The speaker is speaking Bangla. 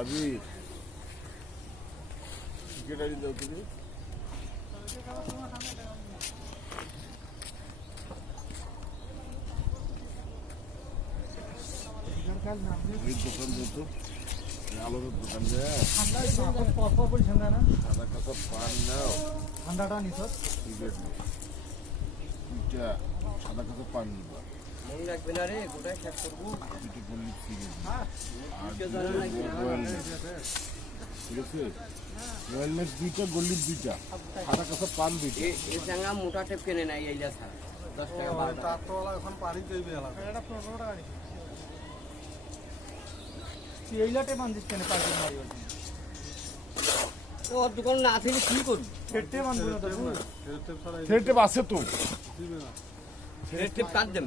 अभी टिकेट दाও তুমি দোকান যেত আলোর দোকান যায় ঠান্ডা পড়ছে না সাদা কাঁচা পান নাও ঠান্ডাটা নিছ টিকেট দুইটা সাদা কাঁচা পান নিবা মন রাখবে না রে গোটা শেষ করবো দুটো গল্লি টিকেট ঠিক আছে রয়্যাল নেক্স দুইটা গল্লির দুইটা সাদা কাঁচা পান দুইটা এই জায়গা মোটা টেপ কেনে নাই এইলা স্যার 10 টাকা 12 টাকা তাতওয়ালা এখন পারি কইবে এলা এটা 15 টাকা নিছে এইলাটে বান্ধিস কেন পাইছে মারি ও দোকান না থেকে কি করব ফেটে বান্ধব না তো ফেটে আছে তো দিবে না ফেটে কাট দেন